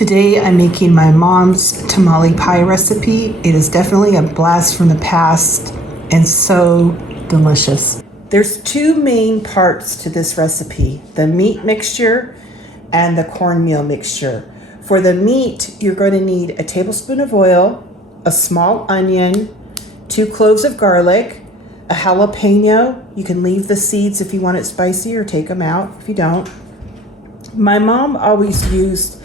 Today I'm making my mom's tamale pie recipe. It is definitely a blast from the past and so delicious. There's two main parts to this recipe, the meat mixture and the cornmeal mixture. For the meat, you're going to need a tablespoon of oil, a small onion, 2 cloves of garlic, a jalapeno. You can leave the seeds if you want it spicy or take them out if you don't. My mom always used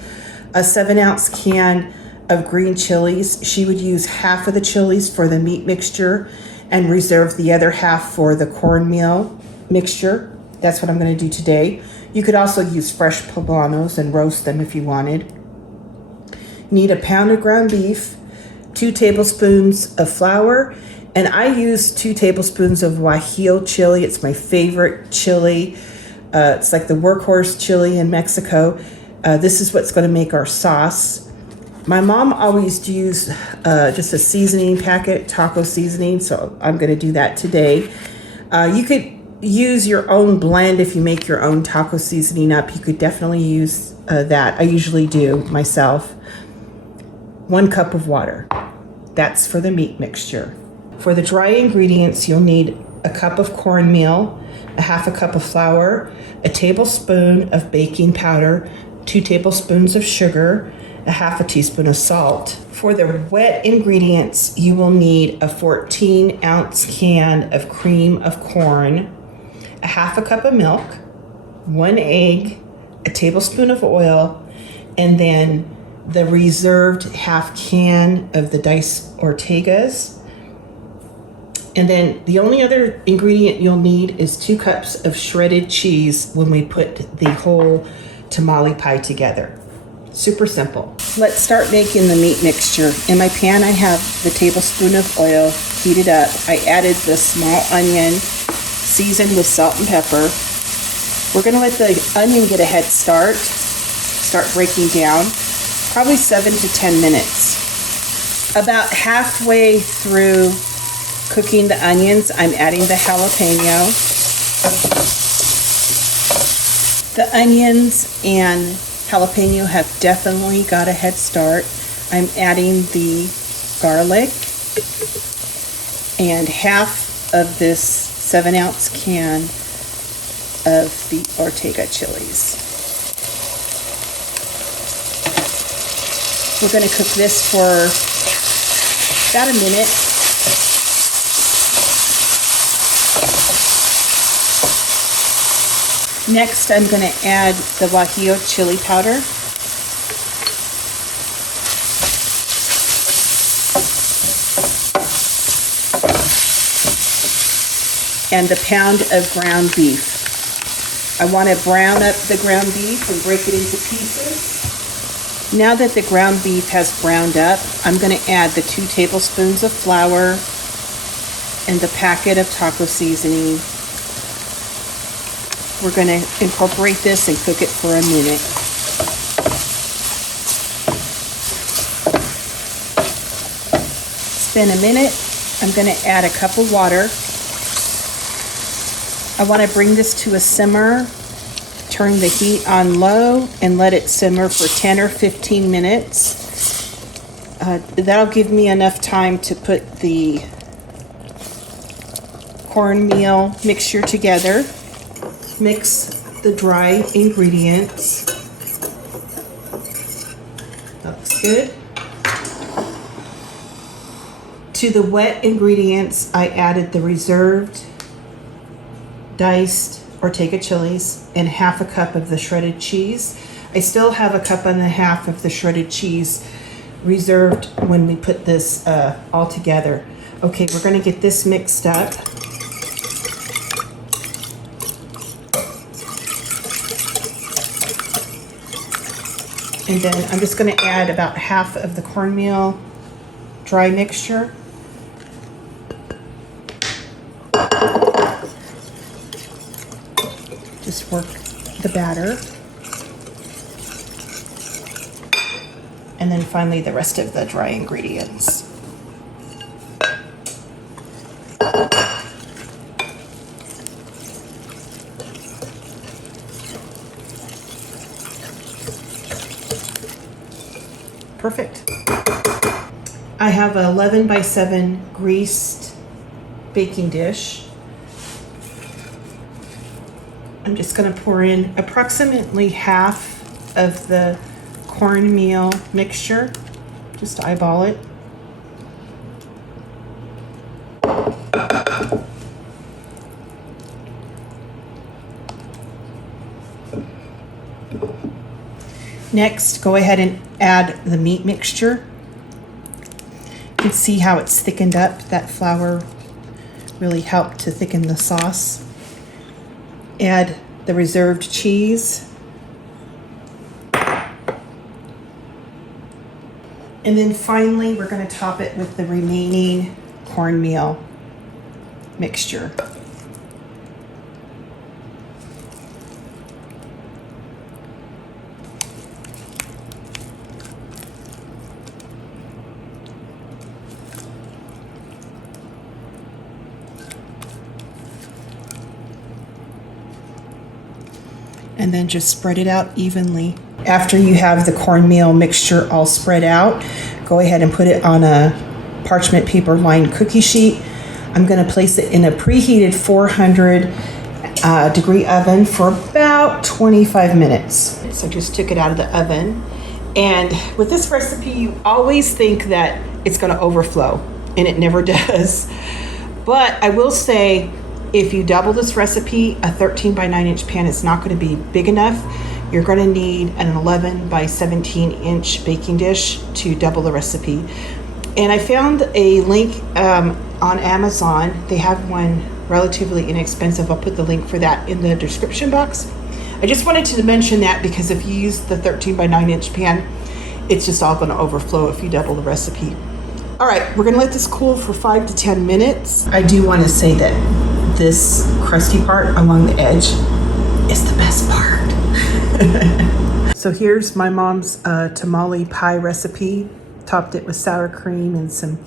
a 7-ounce can of green chilies. She would use half of the chilies for the meat mixture and reserve the other half for the cornmeal mixture. That's what I'm going to do today. You could also use fresh poblanos and roast them if you wanted. You need a pound of ground beef, 2 tablespoons of flour, and I use 2 tablespoons of Guajillo chili. It's my favorite chili. It's like the workhorse chili in Mexico. This is what's going to make our sauce. My mom always used just a seasoning packet, taco seasoning, so I'm going to do that today. You could use your own blend if you make your own taco seasoning up. You could definitely use that. I usually do myself. 1 cup of water. That's for the meat mixture. For the dry ingredients, you'll need a cup of cornmeal, a half a cup of flour, a tablespoon of baking powder, 2 tablespoons of sugar, a half a teaspoon of salt. For the wet ingredients, you will need a 14-ounce can of cream of corn, a half a cup of milk, 1 egg, a tablespoon of oil, and then the reserved half can of the diced Ortegas. And then the only other ingredient you'll need is 2 cups of shredded cheese when we put the whole tamale pie together. Super simple. Let's start making the meat mixture. In my pan, I have the tablespoon of oil heated up. I added the small onion, seasoned with salt and pepper. We're gonna let the onion get a head start breaking down, probably 7 to 10 minutes. About halfway through cooking the onions, I'm adding the jalapeno. The onions and jalapeno have definitely got a head start. I'm adding the garlic and half of this 7-ounce can of the Ortega chilies. We're going to cook this for about a minute. Next, I'm going to add the Guajillo chili powder. And the pound of ground beef. I want to brown up the ground beef and break it into pieces. Now that the ground beef has browned up, I'm going to add the 2 tablespoons of flour and the packet of taco seasoning. We're going to incorporate this and cook it for a minute. It's been a minute. I'm going to add a cup of water. I want to bring this to a simmer, turn the heat on low, and let it simmer for 10 or 15 minutes. That'll give me enough time to put the cornmeal mixture together. Mix the dry ingredients. That looks good. To the wet ingredients, I added the reserved diced Ortega chilies and half a cup of the shredded cheese. I still have a cup and a half of the shredded cheese reserved when we put this all together. Okay, we're going to get this mixed up. And then I'm just going to add about half of the cornmeal dry mixture. Just work the batter. And then finally the rest of the dry ingredients. perfect. I have an 11 by 7 greased baking dish. I'm just going to pour in approximately half of the cornmeal mixture. Just eyeball it. Next, go ahead and add the meat mixture. You can see how it's thickened up. That flour really helped to thicken the sauce. Add the reserved cheese. And then finally, we're going to top it with the remaining cornmeal mixture. And then just spread it out evenly. After you have the cornmeal mixture all spread out, go ahead and put it on a parchment paper lined cookie sheet. I'm going to place it in a preheated 400 degree oven for about 25 minutes. So just took it out of the oven. And with this recipe, you always think that it's going to overflow, and it never does. But I will say, if you double this recipe, a 13 by 9 inch pan is not going to be big enough. You're going to need an 11 by 17 inch baking dish to double the recipe. And I found a link on Amazon. They have one relatively inexpensive. I'll put the link for that in the description box. I just wanted to mention that because if you use the 13 by 9 inch pan, it's just all going to overflow if you double the recipe. All right, we're going to let this cool for 5 to 10 minutes. I do want to say that this crusty part along the edge is the best part. So here's my mom's tamale pie recipe. Topped it with sour cream and some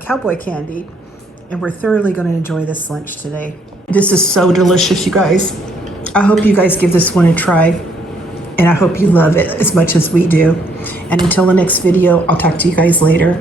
cowboy candy. And we're thoroughly going to enjoy this lunch today. This is so delicious, you guys. I hope you guys give this one a try. And I hope you love it as much as we do. And until the next video, I'll talk to you guys later.